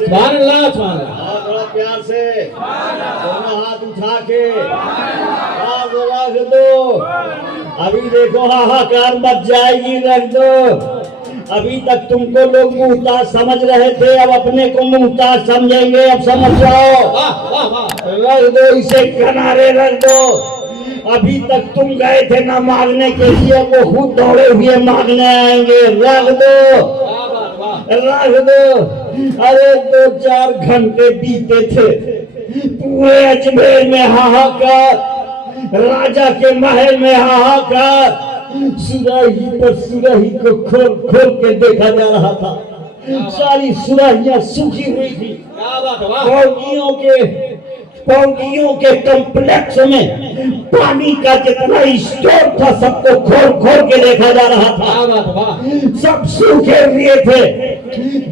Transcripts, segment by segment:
सुभान अल्लाह, सुभान अल्लाह। और थोड़ा प्यार से दोनों हाथ उठा के हाथ रख दो। अभी देखो हाहाकार मच जाएगी, रख दो। अभी तक तुमको लोग मुहताज समझ रहे थे, अब अपने को मुहताज समझेंगे। अब समझ जाओ, रख दो इसे, किनारे रख दो। अभी तक तुम गए थे ना मांगने के लिए, वो खुद दौड़े हुए मांगने आएंगे। रख दो, रख दो। अरे 2-4 घंटे बीते थे, पूरे अजमेर में हाहाकार, राजा के महल में हाहाकार। सुराही पर सुराही को खोल खोल के देखा जा रहा था। सारी सुराहियां सूखी हुई थी। पौंगियों के कॉम्प्लेक्स में पानी का जितना स्टोर था, सबको खोल खोल के देखा जा रहा था। सब सूखे हुए थे।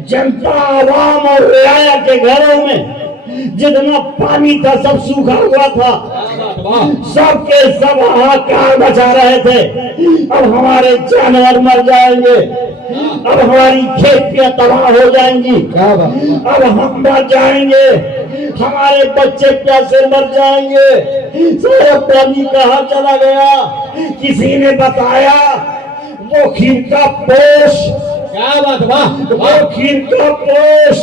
जनता, आवाम और रियाया के घरों में जितना पानी था सब सूखा हुआ था। सबके सब हाहाकार मचा रहे थे। अब हमारे जानवर मर जाएंगे, अब हमारी खेतियां तबाह हो जाएंगी, अब हम मर जाएंगे, हमारे बच्चे प्यासे मर जाएंगे। सारा पानी कहाँ चला गया? किसी ने बताया वो खीर का पोष। क्या बात, वाह। वो खीर का पोष,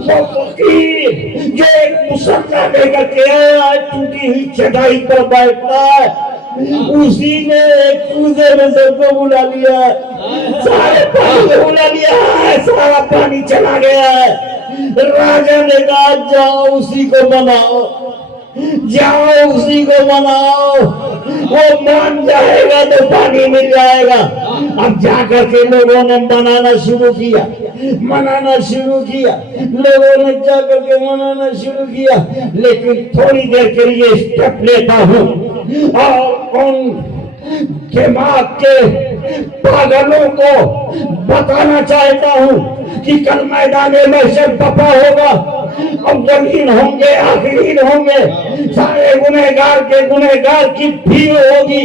वो फकीर जो एक मुसल्ला लेकर के आया, टूटी हुई चटाई पर बैठता है, उसी ने कूजे में सबको बुला लिया, सारे पानी को बुला लिया है, सारा पानी चला गया है। राजा ने कहा जाओ उसी को मनाओ, जाओ उसी को मनाओ, वो मान जाएगा तो पानी मिल जाएगा। अब जाकर के लोगों ने मनाना शुरू किया, मनाना शुरू किया, लोगों ने जाकर के मनाना शुरू किया। लेकिन थोड़ी देर के लिए स्टेप लेता हूँ और उन दिमाग के पागलों को बताना चाहता हूँ कि कल मैदान महशर बपा होगा, अव्वलीन होंगे, आखिरीन होंगे, सारे गुनहगार के गुनहगार की भीड़ होगी।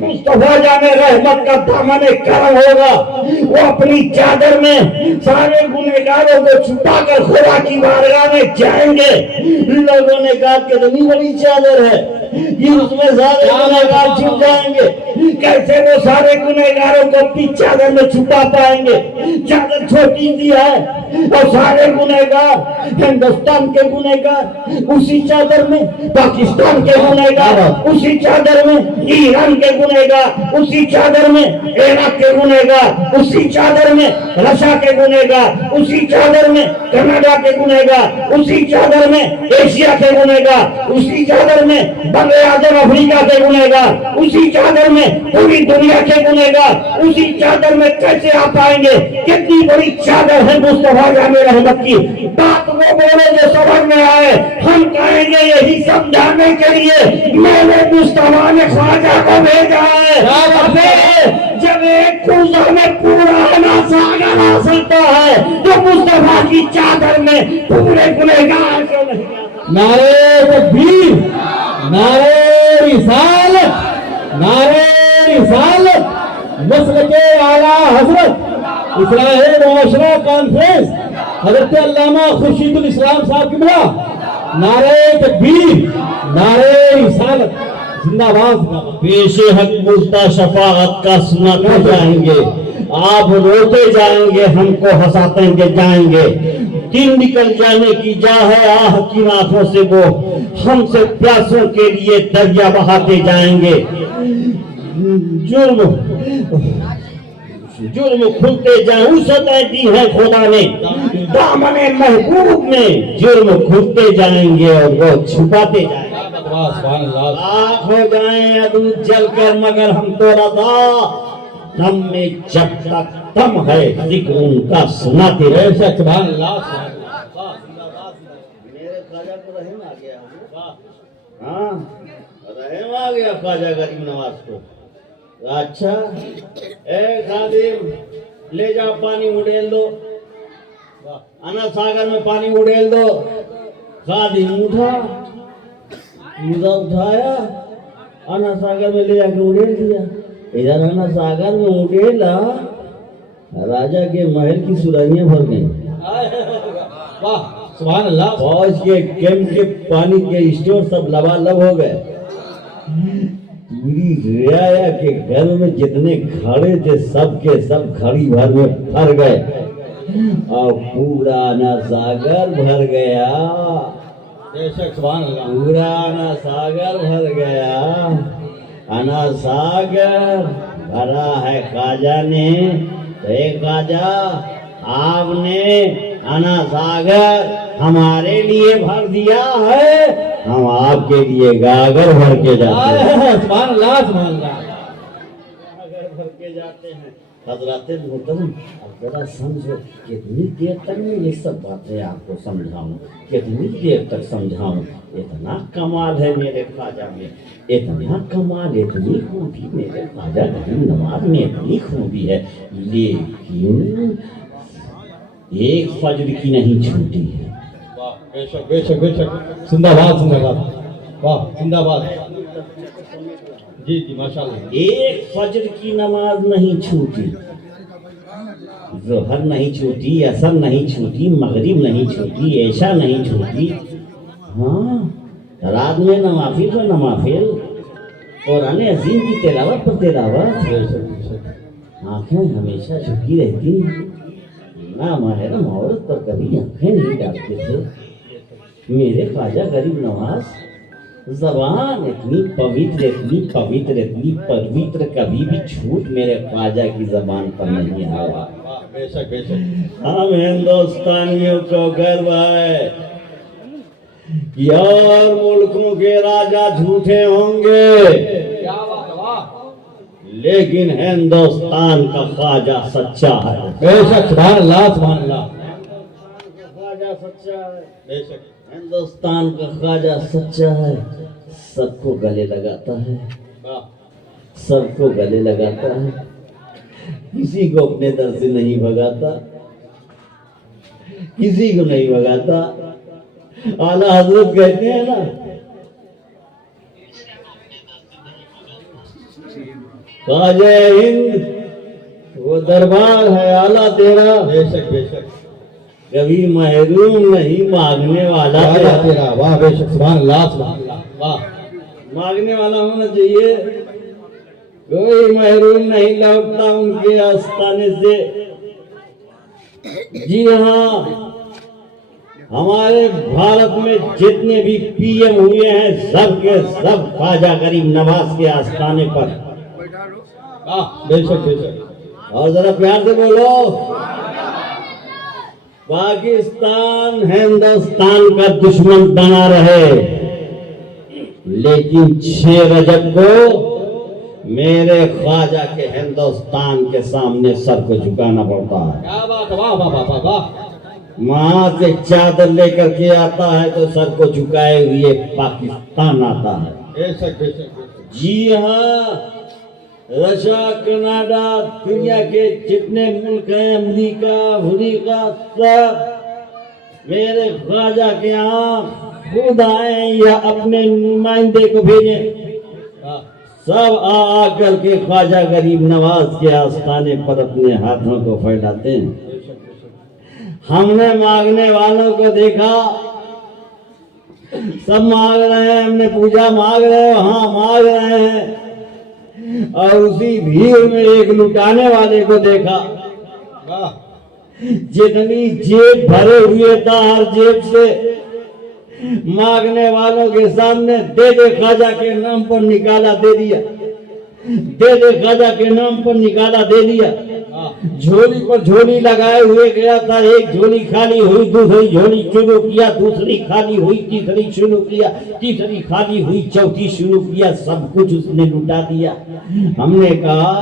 मुस्तफा जाने रहमत का दामन करम होगा, वो अपनी चादर में सारे गुनहगारों को छुपाकर खुदा की बारगाह में जाएंगे। लोगों ने कहा कितनी बड़ी चादर है कि उसमें सारे गुनहगार छुप जाएंगे। कैसे वो सारे गुनहगारों को अपनी चादर में छुपा पाएंगे? चादर छोटी सी है और सारे गुनहगार, हिंदुस्तान के गुनहगार उसी चादर में, पाकिस्तान के गुनहगार उसी चादर में, ईरान के गुनहगार उसी चादर में, इराक के गुनहगार उसी चादर में, रशिया के गुनहगार उसी चादर में, कनाडा के गुनहगार उसी चादर में, एशिया के गुनहगार उसी चादर में, बांग्लादेश अफ्रीका के गुनहगार उसी चादर में, पूरी दुनिया के गुनहगार उसी चादर में कैसे आ पाएंगे? कितनी बड़ी चादर है मुस्तफा जाने रहमत की। बात वो बोले जो समझ में आए, हम कहेंगे यही समझाने के लिए मैंने मुस्तफा ने ख्वाजा को भेजा है। जब एक खुदा में पूरा ना सागर आ सकता है तो मुस्तफा की चादर में पूरे गुनहगार क्यों नहीं? नारे तकबीर, नारे रिसालत, नारे रिसालत, मसलके आला हजरत इस्लाही मुआशरा कॉन्फ्रेंस हजरत अल्लामा खुर्शीदुल इस्लाम साहब की बुला। नारे तकबीर, नारे रिसालत, जिंदाबाद। पेशे हक मुर्दा शफाअत का सुनाते जाएंगे, आप रोते जाएंगे, हमको हंसाते जाएंगे। दिन निकल जाने की जा है आह की आंखों से, वो हमसे प्यासों के लिए दरिया बहाते जाएंगे। जुर्म खुलते जाऊं सताई दी है खुदा ने, दामने महबूब में जुर्म खुलते जाएंगे और वो छुपाते जाएंगे। लाख हो जाए अदूत जलकर मगर हम तो रजा, दम में जब तक दम है जिक्र उनका सुनाते रहे। सुभान अल्लाह। मेरे ख्वाजा को रहम आ गया, हाँ रहम आ गया ख्वाजा गरीब नवाज को। अच्छा ए खादिम ले जाओ पानी उड़ेल दो, अना सागर में पानी उड़ेल दो। खादिम उठा, मुझा उठाया, अना सागर में ले जाकर उड़ेल दिया। इधर अना सागर में उड़ेला, राजा के महल की सुराहियां भर गई। वाह सुभान अल्लाह। फौज के कैंप के पानी के स्टोर सब लबालब हो गए। पूरी रियाया के घर में जितने घड़े थे सबके सब घड़ी भर में भर गए और पूरा ना सागर भर गया, बेशक सुभान अल्लाह। पूरा ना सागर भर गया। अना सागर भरा है ख्वाजा ने, तो एक ख्वाजा आपने अना सागर हमारे लिए भर दिया है, हम आपके लिए गागर भर के जाते हैं। सुभान अल्लाह सुभान अल्लाह। गागर भर के जाते हैं। हजरत मोहतरम अब जरा समझो, कितनी देर तक मैं ये सब बातें आपको समझाऊं, कितनी देर तक समझाऊं। इतना कमाल है मेरे ख्वाजा में, इतना कमाल, इतनी खूबी मेरे ख्वाजा गरीब नवाज में, इतनी खूबी है, लेकिन एक फज्र की नहीं छूटी है। वाह बेशक बेशक बेशक। जिंदाबाद जिंदाबाद। वाह जिंदाबाद। जी जी माशाल्लाह। एक फज्र की नमाज नहीं छूटी, जोहर नहीं छूटी, असर नहीं छूटी, मगरिब नहीं छूटी, ऐशा नहीं छूटी। हाँ, रात में नवाफिल पर नवाफिल, कुरान अजीम की तिलावत पर तिलावत, बेशक बेशक। आंखें हमेशा झुकी रहती। ना महरम औरत पर कभी आंखें नहीं डालते थे मेरे ख्वाजा गरीब नवाज। जबान इतनी पवित्र, इतनी पवित्र, इतनी पवित्र, कभी भी झूठ मेरे ख्वाजा की जबान पर नहीं आया। वाह बेशक बेशक। हम हिंदुस्तानियों को गर्व है कि और मुल्कों के राजा झूठे होंगे, क्या बात है। वाह लेकिन हिंदुस्तान का ख्वाजा सच्चा है। बेशक सुभान अल्लाह सुभान अल्लाह। ख्वाजा सच्चा है, बेशक। हिंदुस्तान का ख्वाजा सच्चा है। सबको गले लगाता है, वाह सबको गले लगाता है, किसी को अपने दर से नहीं भगाता, किसी को नहीं भगाता। आला हजरत कहते हैं ना, ख्वाजा हिंद वो दरबार है आला तेरा, बेशक बेशक। कभी महरूम नहीं मांगने वाला वाह तेरा। तेरा। वाह बेशक सुभान अल्लाह सुभान अल्लाह। वाह मांगने वाला होना चाहिए, कोई महरूम नहीं लौटता उनके आस्थाने से। जी हाँ, हमारे भारत में जितने भी पीएम हुए हैं सबके सब ख्वाजा गरीब नवाज के आस्थाने पर। वाह बेशक बेशक। और जरा प्यार से बोलो, पाकिस्तान हिंदुस्तान का दुश्मन बना रहे, लेकिन 6 रजब को मेरे ख्वाजा के हिंदुस्तान के सामने सर को झुकाना पड़ता है। क्या बात है। वाह वाह वाह वाह वाह। वहां से चादर लेकर के आता है तो सर को झुकाए हुए पाकिस्तान आता है। बेशक बेशक बेशक। जी हाँ, रशिया, कनाडा, दुनिया के जितने मुल्क हैं, अमेरिका, अफ्रीका, सब मेरे ख्वाजा के यहाँ खुद आए या अपने नुमाइंदे को भेजे, वाह सब आ करके ख्वाजा गरीब नवाज के आस्थाने पर अपने हाथों को फैलाते हैं। बेशक बेशक। हमने मांगने वालों को देखा, सब मांग रहे हैं, हमने पूजा मांग रहे हैं, हाँ मांग रहे हैं, और उसी भीड़ में एक लुटाने वाले को देखा। वाह जितनी जेब भरे हुए था हर जेब से मांगने वालों के सामने दे दे ख्वाजा के नाम पर निकाला दे दिया, दे दे ख्वाजा के नाम पर निकाला दे दिया। झोली पर झोली लगाए हुए गया था, एक झोली खाली हुई, दूसरी झोली शुरू किया, दूसरी खाली हुई, तीसरी शुरू किया, तीसरी खाली हुई, चौथी शुरू किया, सब कुछ उसने लुटा दिया। हमने कहा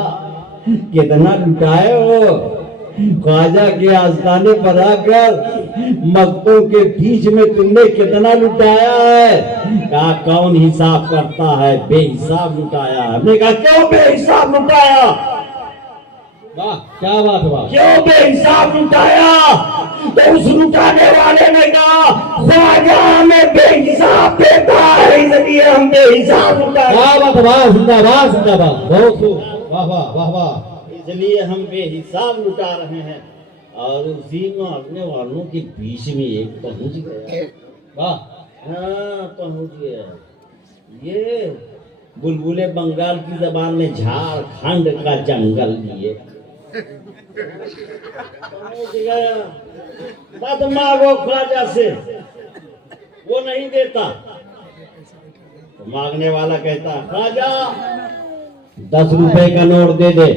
कितना लुटाए हो? ख्वाजा के आस्थाने पर आकर मक्तों के बीच में तुमने कितना लुटाया है? कहा कौन हिसाब करता है, बेहिसाब लुटाया। हमने कहा क्यों बेहिसाब लुटाया? वाह क्या बात हुआ। क्यों बेहिसाब लुटाया? तो उस लुटाने वाले ने कहा ख्वाजा हमें बेहिसाब देता है, इसलिए हम बेहिसाब लुटाए। क्या बात। वाह जिंदाबाद जिंदाबाद। बहुत खूब। वाह वाह वाह वाह। इसलिए हम बेहिसाब लुटा रहे हैं। और उसी मारने वालों के बीच में एक पहुंच गया। वाह हाँ पहुंच गया। ये बुलबुले बंगाल की जबान में झारखंड का जंगल लिए पहुंच गया। मत मांगो ख्वाजा से, वो नहीं देता। तो मांगने वाला कहता ख्वाजा 10 रुपए का नोट दे दे,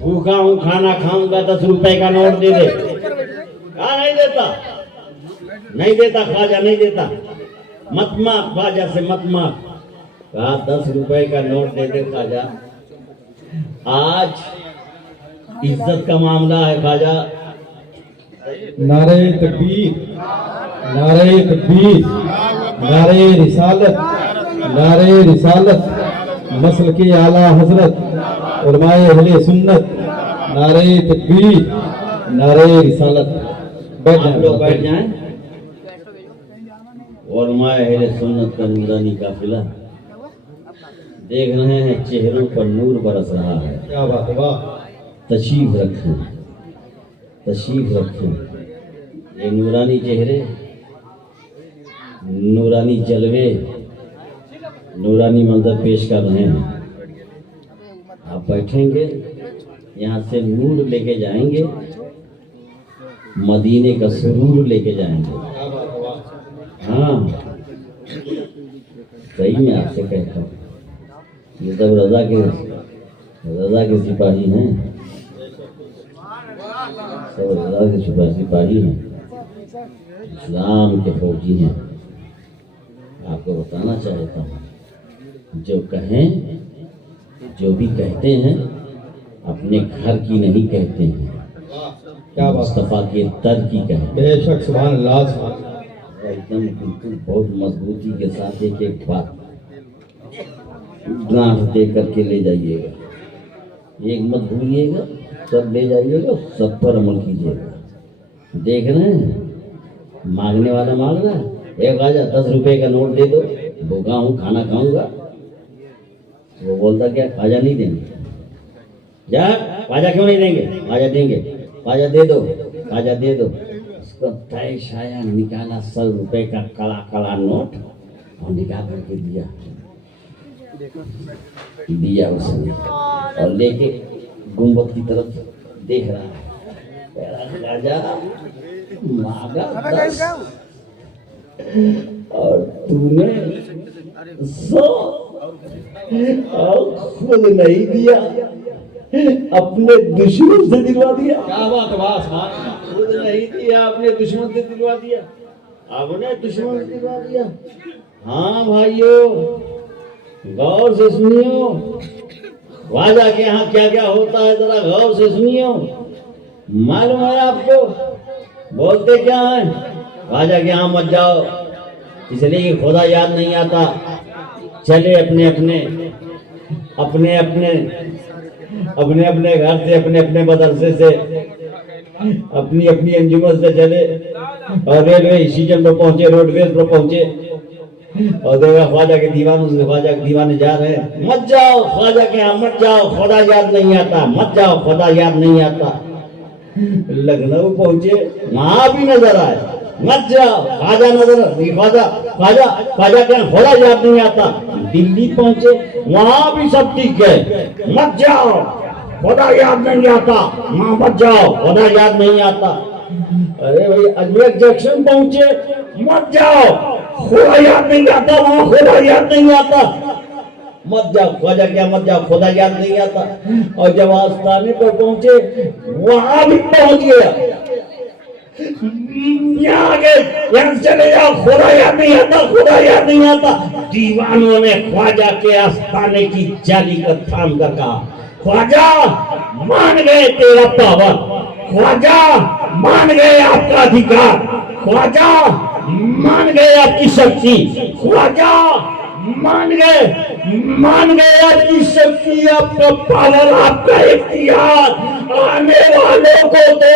भूखा हूँ खाना खाऊंगा, 10 रुपए का नोट दे दे। कहा नहीं देता, नहीं देता ख्वाजा, नहीं देता। मत मांग ख्वाजा से, मत मांग। कहा 10 रुपए का नोट दे दे ख्वाजा, आज इज्जत का मामला है ख्वाजा। नारे तकबीर, नारे तकबीर, नारे रिसालत, नारे रिसालत, मसल के आला हजरत, उलमाए अहले सुन्नत, नारे तकबीर, नारे रिसालत। बैठ आप लोग बैठ जाए। जाएं। उलमाए अहले सुन्नत का नूरानी काफिला देख रहे हैं, चेहरों पर नूर बरस रहा है। क्या बात है, वाह। तशरीफ रखें, तशरीफ रखें। ये नूरानी चेहरे, नूरानी जलवे, नूरानी मंजर पेश कर रहे हैं। आप बैठेंगे, यहाँ से नूर लेके जाएंगे, मदीने का सुरूर लेके जाएंगे। क्या बात है, वाह। हाँ सही में आपसे कहता हूँ, ये सब रजा के सिपाही हैं, सब रजा के सिपाही हैं, इस्लाम के फौजी हैं। आपको बताना चाहता हूँ, जो कहें, जो भी कहते हैं, अपने घर की नहीं कहते हैं, क्या बात, मुस्तफा के दर की कहें। बेशक, सुभान अल्लाह, सुभान अल्लाह। एकदम बिल्कुल बहुत मजबूती के साथ एक बात गांठ दे करके ले जाइएगा, एक मत भूलिएगा, सब ले जाइएगा, सब पर अमल कीजिएगा। देख रहे हैं मांगने वाला मांग रहा है, एक ख्वाजा 10 रुपए का नोट दे दो, भूखा हूँ खाना खाऊंगा। वो बोलता क्या ख्वाजा नहीं देंगे। जा ख्वाजा क्यों नहीं देंगे, ख्वाजा देंगे, ख्वाजा दे दो, ख्वाजा दे दो। उसको तय शाया निकाला 100 रुपए का कड़ा कड़ा नोट और निकाल करके दिया उसने, और लेके गुंबद की तरफ देख रहा है। राजा मांगा 10 और तूने 100 और खुद नहीं दिया, अपने दुश्मन से दिलवा दिया। क्या बात है, वाह, सुभान अल्लाह। खुद नहीं दिया, अपने दुश्मन से दिलवा दिया, अपने दुश्मन से दिलवा दिया। हाँ भाइयों, गौर से सुनियो, ख्वाजा के यहाँ क्या क्या होता है जरा गौर से सुनियो। मालूम है आपको, बोलते क्या है, ख्वाजा के यहाँ मत जाओ, इसलिए कि खुदा याद नहीं आता। चले अपने अपने अपने अपने अपने अपने घर से, अपने अपने मदरसे से, अपनी अपनी अंजुमन से चले, और रेलवे स्टेशन पर पहुंचे, रोडवेज पर पहुंचे, और देखा ख्वाजा के दीवाने जा रहे हैं। मत जाओ ख्वाजा के यहाँ, मत जाओ, खुदा याद नहीं आता, मत जाओ, खुदा याद नहीं आता। लखनऊ पहुंचे, वहां भी नजर आए, मत जाओ, ख्वाजा नजर, ख्वाजा ख्वाजा के यहाँ खुदा याद नहीं आता। दिल्ली पहुंचे, वहां भी सब ठीक है, मत जाओ, खुदा याद नहीं आता, वहां मत जाओ, खुदा याद नहीं आता। अरे भाई अजमेर जंक्शन पहुंचे, मत जाओ, खुदा याद नहीं आता, वहां खुदा याद नहीं आता, मत जाओ, ख्वाजा क्या मत जाओ, खुदा याद नहीं आता। और जब आस्थाने पर पहुंचे, वहां भी पहुंच गया, यहाँ चले जाओ, खुदा याद नहीं आता, खुदा याद नहीं आता। दीवानों ने ख्वाजा के आस्थाने की जाली का थाम कर कहा, ख्वाजा मान गए तेरा पावर, ख्वाजा मान गए आपका अधिकार, ख्वाजा मान गए आपकी शक्ति, ख्वाजा मान गए आपकी शक्ति, आपका पावर, आपका इख्तियार। आने वालों को तो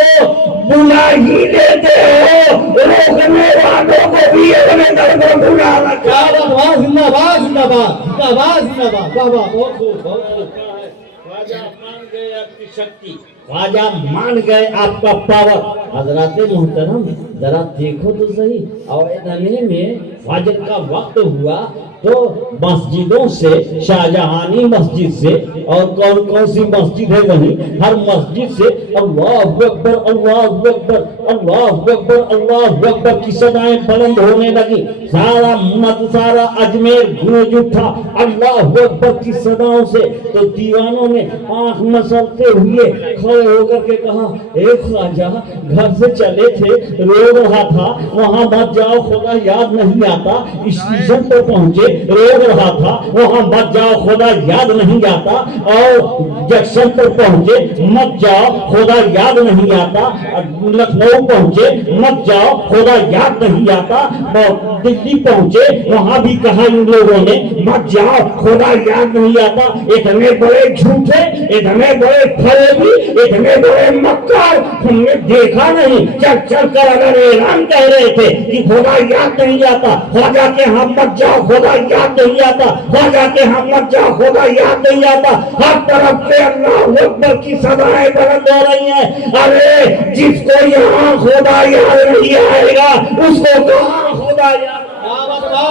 बुला ही लेते हो, रोकने वालों को भी अपने दर पर बुला रखा। जिंदाबाद, जिंदाबाद, जिंदाबाद, जिंदाबाद, जिंदाबाद, वाह वाह, बहुत खूब, बहुत खूब। ख्वाजा मान गए आपकी शक्ति, ख्वाजा मान गए आपका पावर। हजरात मोहतरम जरा देखो तो सही, और इतने में फजर का वक्त हुआ तो मस्जिदों से, शाहजहानी मस्जिद से और कौन कौन सी मस्जिद है वहीं, हर मस्जिद से अल्लाहु अकबर अल्लाहु अकबर अल्लाहु अकबर अल्लाहु अकबर की सदाएं बुलंद होने लगी। सारा अजमेर गूंज उठा अल्लाहु अकबर की सदाओं से। तो दीवानों ने आंख मसलते हुए खड़े होकर के कहा, एक ख्वाजा घर से चले थे, रो रहा था, वहां मत जाओ, खुदा याद नहीं आता। स्टेशन पर पहुंचे, रो रहा था, वहां मत जाओ, खुदा याद नहीं आता। और जंक्शन पर पहुंचे, मत जाओ, खुदा याद नहीं आता। लखनऊ पहुंचे, मत जाओ, खुदा याद नहीं आता। दिल्ली पहुंचे, वहां भी कहा इन लोगों ने, मत जाओ, खुदा याद नहीं आता। इतने बड़े झूठे, इतने बड़े फरेबी, इतने बड़े मक्कार हमने देखा नहीं। चल चल कर अगर ऐलान कह रहे थे कि खुदा याद नहीं आता, ख्वाजा के यहाँ मत जाओ, खुदा याद नहीं आता, ख्वाजा के यहाँ मत जाओ, खुदा याद नहीं आता। हर तरफ से अल्लाह अकबर की सदाएं बुलंद हो रही हैं। अरे जिसको यहाँ खुदा याद नहीं आएगा, उसको कहाँ खुदा याद।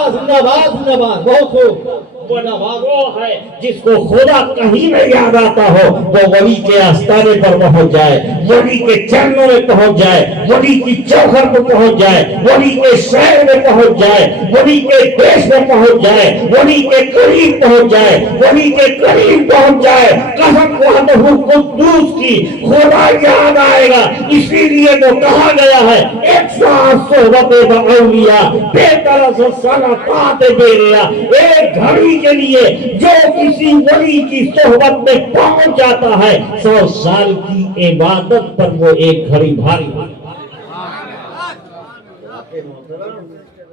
जिंदाबाद जिंदाबाद, बहुत खूब। वो है जिसको खुदा कहीं में याद आता हो, वो वली के आस्थाने पर पहुंच जाए, वली के चरणों में पहुंच जाए, वली की चौखट पर पहुंच जाए, वली के शहर में पहुंच जाए, वली के देश में पहुंच जाए, वली के करीब पहुंच जाए, वली के करीब पहुंच जाए। कसम वहदहु कुद्दूस की खुदा याद आएगा। इसीलिए तो कहा गया है, एक साथ सोहबत औलिया बेतरस सनतात बेरिया। एक घड़ी के लिए जो किसी वली की सोहबत में पहुंच जाता है, 100 साल की इबादत पर वो एक घड़ी भारी।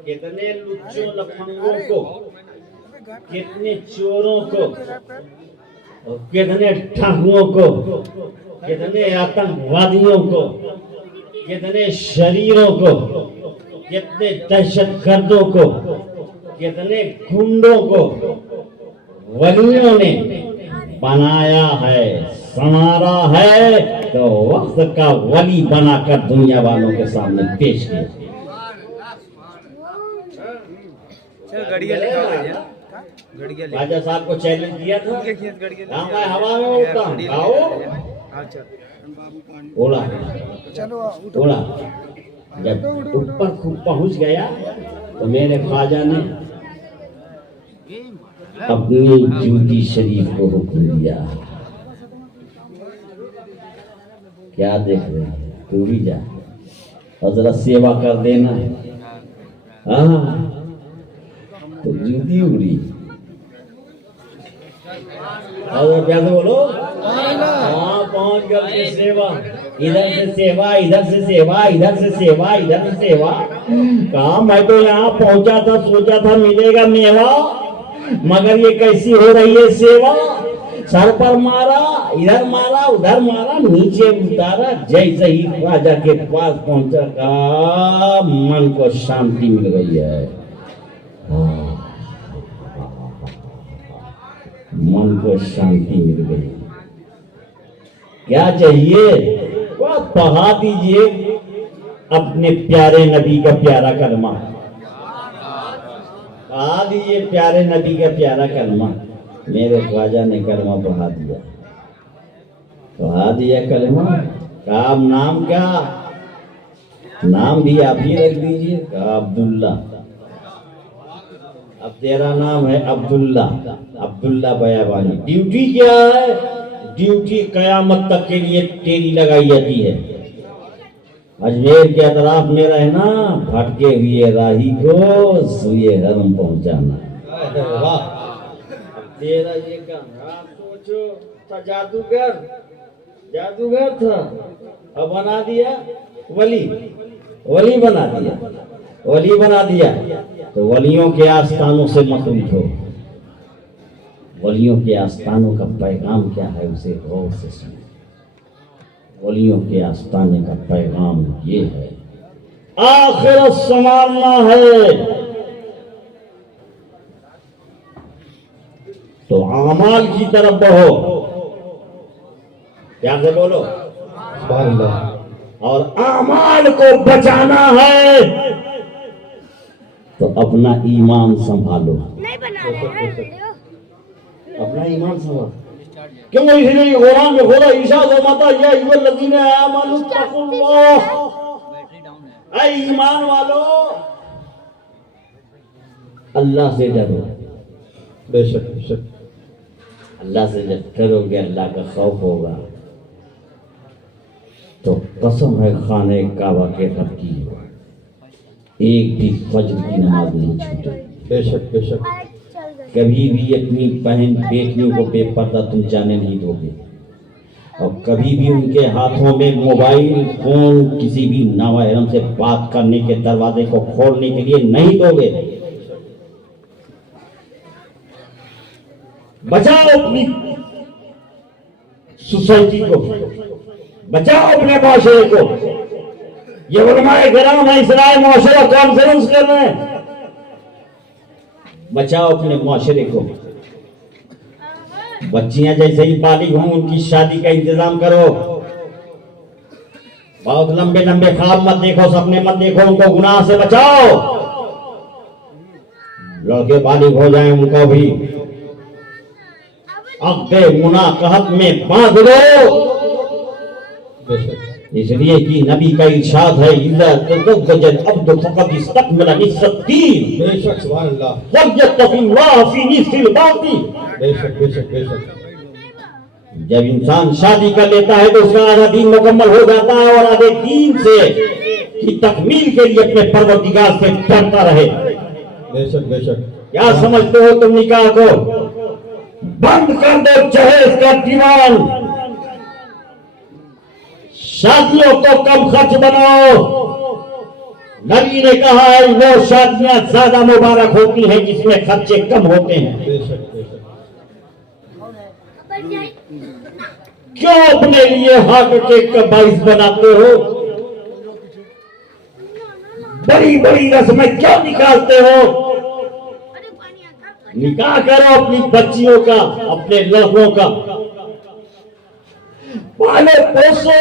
कितने लुच्चों लफंगों को, कितने चोरों को, कितने ठगुओं को, कितने आतंकवादियों को, कितने शरीरों को, कितने दहशतगर्दों को, कितने गुंडों को वलियों ने बनाया है, संवारा है, तो वक्त का वली बनाकर दुनिया वालों के सामने पेश किया। राजा साहब को चैलेंज दिया था, मैं हवा में उड़ता हूँ, आओ ओला ओला। जब ऊपर पहुंच गया तो मेरे ख्वाजा ने अपनी जूती शरीफ को हुक्म दिया, क्या देख रहे हैं, तू भी जा और जरा सेवा कर देना। हाँ, तो जूती उड़ी और प्यार से बोलो, हाँ पहुंच गए सेवा। इधर से सेवा, इधर से सेवा, इधर से सेवा, इधर से सेवा। कहा मैं तो यहाँ पहुंचा था, सोचा था मिलेगा मेवा, मगर ये कैसी हो रही है सेवा। सर पर मारा, इधर मारा, उधर मारा, नीचे उतारा। जैसे ही ख्वाजा के पास पहुंचा, का मन को शांति मिल गई है, मन को शांति मिल गई। क्या चाहिए, वह पढ़ा दीजिए अपने प्यारे नबी का प्यारा कलमा, पढ़ा दीजिए प्यारे नबी का प्यारा कलमा। मेरे ख्वाजा ने कलमा पढ़ा दिया, पढ़ा दिया कलमा। कहा नाम क्या, नाम भी आप ही रख दीजिए। कहा अब्दुल्ला। अब तेरा नाम है अब्दुल्ला, अब्दुल्ला बयाबानी। ड्यूटी क्या है, ड्यूटी कयामत तक के लिए तेरी लगाई जाती है। अजमेर के अतराफ में रहना, भटके हुए राही को सुए हरम पहुंचाना। तेरा ये काम सोचो, था जादूगर, जादूगर था, अब बना दिया वली, वली बना दिया, वली बना दिया। तो वलियों के आस्थानों से मत उठो, वलियों के आस्थानों का पैगाम क्या है उसे गौर से सुनो। वलियों के आस्थाने का पैगाम ये है, आखिरत संवारना है तो अमाल की तरफ बढ़ो, प्यार से बोलो। सुभान अल्लाह। और आमाल को बचाना है तो अपना ईमान संभालो, नहीं बना रहे हैं वीडियो। अपना ईमान संभालो। क्यों? इसलिए कुरान में खोला ईशा माता या लजीने आमनु तकुल्लाह, ऐ ईमान वालो अल्लाह से डरो। बेशक बेशक। अल्लाह से जब डरोगे, अल्लाह का खौफ होगा, तो कसम है खाने काबा के रब की, एक भी फज्र की नमाज नहीं छूटे। बेशक बेशक। चल गए। कभी भी अपनी बहन बेटियों को बेपर्दा तुम जाने नहीं दोगे, और कभी भी उनके हाथों में मोबाइल फोन किसी भी नावाहरम से बात करने के दरवाजे को खोलने के लिए नहीं दोगे। बचाओ अपनी सोसाइटी को, बचाओ अपने माशरे को। ये उलमाए किराम है, इसराइल माशरा कॉन्फ्रेंस कर रहे हैं। बचाओ अपने माशरे को। बच्चियां जैसे ही बालिग हों उनकी शादी का इंतजाम करो। बहुत लंबे लंबे ख्वाब मत देखो, सपने मत देखो, उनको गुनाह से बचाओ। लड़के बालिग हो जाएं उनको भी अक़्दे मुनाक़हत में बांध लो। बेशक। इसलिए कि नबी का इरशाद है, इज़ा तज़व्वजल अब्दु फ़क़द इस्तकमला निस्फ़द्दीन बेशक। सुभान अल्लाह। वयत्तक़िल्लाह फ़ी निस्फ़िल बाक़ी। बेशक बेशक बेशक। जब इंसान शादी कर लेता है तो उसका आधा दीन मुकम्मल हो जाता है, और आधे दीन से की तकमील के लिए अपने परवरदिगार से डरता रहे। बेशक बेशक। क्या समझते हो तुम निकाह को? बंद कर दो जहेज का दीवान, शादियों को कम खर्च बनाओ। नबी ने कहा है वो शादियां ज्यादा मुबारक होती हैं जिसमें खर्चे कम होते हैं। बेशक बेशक। क्यों अपने लिए हार्ट अटैक का बाइस बनाते हो? बड़ी बड़ी रस्में क्यों निकालते हो? निकाह करो अपनी बच्चियों का, अपने लड़कों का, पालो पोसो,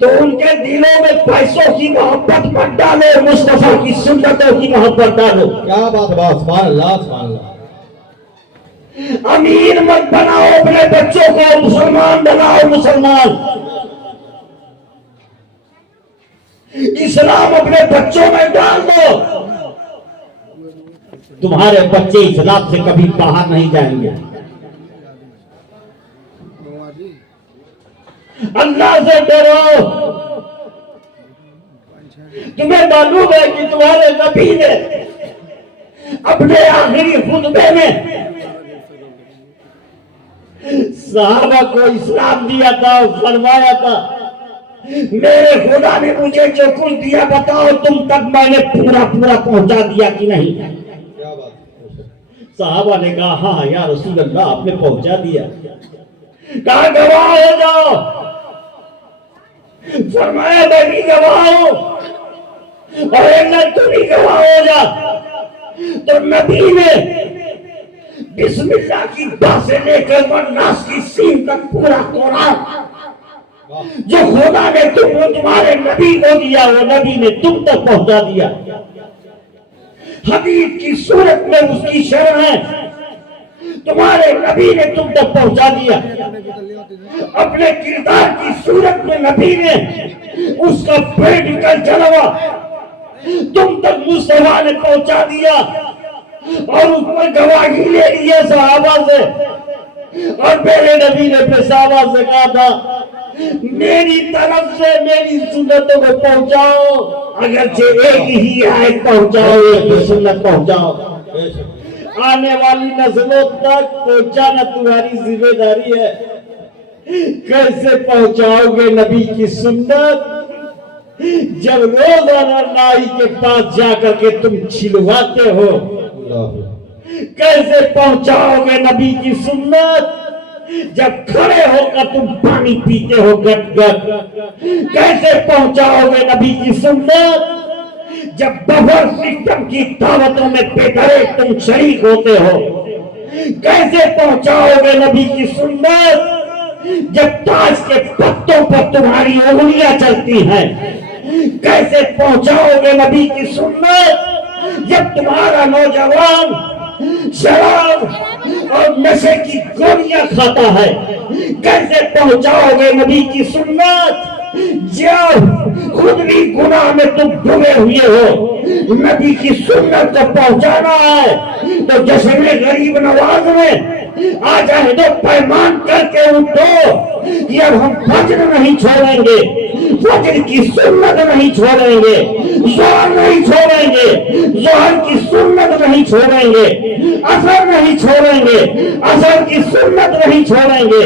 तो उनके दिलों में पैसों की मोहब्बत मत डालो, मुस्तफा की सुन्नतों की मोहब्बत डालो। क्या बात है। सुभान अल्लाह सुभान अल्लाह। अमीर मत बनाओ अपने बच्चों को, मुसलमान बनाओ मुसलमान। इस्लाम अपने बच्चों में डाल दो, तुम्हारे बच्चे इस्लाम से कभी बाहर नहीं जाएंगे। अल्लाह से डरो। तुम्हें मालूम है कि तुम्हारे नबी ने अपने आखिरी खुतबे में सहाबा को इस्लाम दिया था, फरमाया था मेरे खुदा ने मुझे जो कुछ दिया बताओ तुम तक मैंने पूरा पूरा पहुंचा दिया कि नहीं? क्या बात है। सहाबा ने कहा हाँ या रसूल अल्लाह आपने पहुंचा दिया। कहा गवाह हो जाओ। फरमाया मैं भी गवाह हूं, और तू भी गवाह हो जा। तो नबी ने बिस्मिल्लाह की बा से लेकर वन्नास की सीन तक पूरा कुरान जो खुदा ने तुम्हारे नबी को दिया वो नबी ने तुम तक पहुंचा दिया। हदीस की सूरत में उसकी शरण है, तुम्हारे नबी ने तुम तक पहुंचा दिया। अपने किरदार की सूरत में नबी ने उसका प्रैक्टिकल जलवा तुम तक मुस्तफा ने पहुंचा दिया, और उस पर गवाही ले ली है सहाबा से। और मेरे नबी ने अपने सहाबा से कहा था मेरी तरफ से मेरी सुन्नतों को पहुंचाओ, अगरचे एक ही आयत पहुंचाओ, एक ही सुन्नत पहुंचाओ। आने वाली नस्लों तक पहुंचाना तुम्हारी जिम्मेदारी है। कैसे पहुंचाओगे नबी की सुन्नत? जब रोजाना नाई के पास जाकर के तुम छिलवाते हो। कैसे पहुंचाओगे नबी की सुन्नत? जब खड़े होकर तुम पानी पीते हो गट गट। कैसे पहुंचाओगे नबी की सुन्नत? जब बफर सिस्टम की दावतों में बेदरेक तुम शरीक होते हो। कैसे पहुंचाओगे नबी की सुन्नत? जब ताज के पत्तों पर तुम्हारी उंगलियां चलती हैं, कैसे पहुंचाओगे नबी की सुन्नत जब तुम्हारा नौजवान शराब और नशे की गोलियां खाता है? कैसे पहुंचाओगे नबी की सुन्नत जब खुद भी गुनाह में तुम डूबे हुए हो? नबी की सुन्नत को पहुंचाना है तो जश्न गरीब नवाज में आ जाए तो पैमान करके उठो कि अब हम फज्र नहीं छोड़ेंगे, फज्र की सुन्नत नहीं छोड़ेंगे, जोहर नहीं छोड़ेंगे, जोहर की सुन्नत नहीं छोड़ेंगे, असर नहीं छोड़ेंगे, असर की सुन्नत नहीं छोड़ेंगे,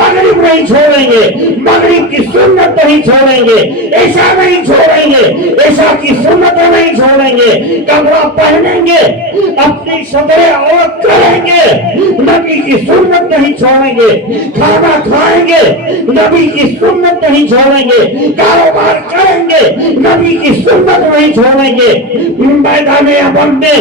मगरिब नहीं छोड़ेंगे, मगरिब की सुन्नत नहीं छोड़ेंगे, ऐसा नहीं छोड़ेंगे, ऐसा की सुन्नत नहीं छोड़ेंगे, कपड़ा पहनेंगे, अपनी सवेरे और करेंगे, नबी की सुन्नत नहीं छोड़ेंगे, खाना खाएंगे, नबी की सुन्नत नहीं छोड़ेंगे, कारोबार करेंगे, नबी की सुन्नत नहीं छोड़ेंगे, मैदान अमल में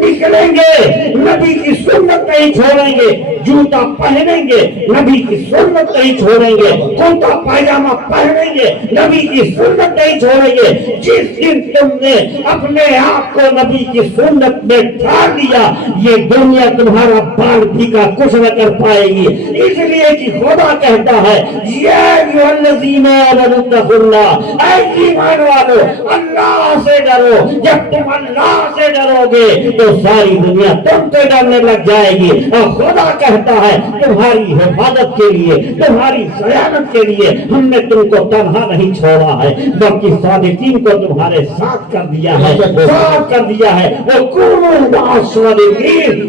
निकलेंगे, नबी की सुन्नत नहीं छोड़ेंगे, जूता पहनेंगे, नबी की सुन्नत नहीं छोड़ेंगे, कुर्ता पायजामा पहनेंगे, नबी की सुन्नत नहीं छोड़ेंगे। जिस दिन तुमने अपने आप को नबी की सुन्नत में ढाल दिया, ये दुनिया तुम्हारा बाल भी का कुछ न कर पाएगी। इसलिए कि खुदा कहता है, ईमान वालो अल्लाह से डरो। जब तुम अल्लाह से डरोगे तो सारी दुनिया तुम पे डरने लग जाएगी। और खुदा कहता है, तुम्हारी हिफाजत के लिए, तुम्हारी सयानत के लिए हमने तुमको तन्हा नहीं छोड़ा है, बल्कि सादिकीन को तुम्हारे साथ कर दिया है, साथ कर दिया है। वो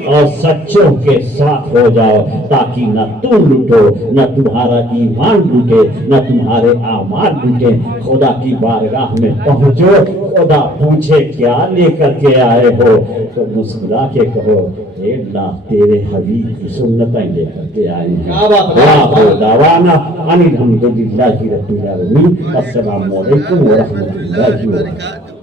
और सच्चों के साथ हो जाओ, ताकि न तुम लूटो, न तुम्हारा ईमान लूटे, न तुम्हारे आमाल लूटे। खुदा की बारगाह में पहुंचो, खुदा पूछे क्या लेकर के आए हो, तो मुस्कुरा के कहो, हे अल्लाह तेरे हबीब की सुन्नतें लेकर के आए हैं। दावाना अनिल हम्दुलिल्लाहि रब्बिल आलमीन। अस्सलामु अलैकुम व रहमतुल्लाहि व बरकातहू।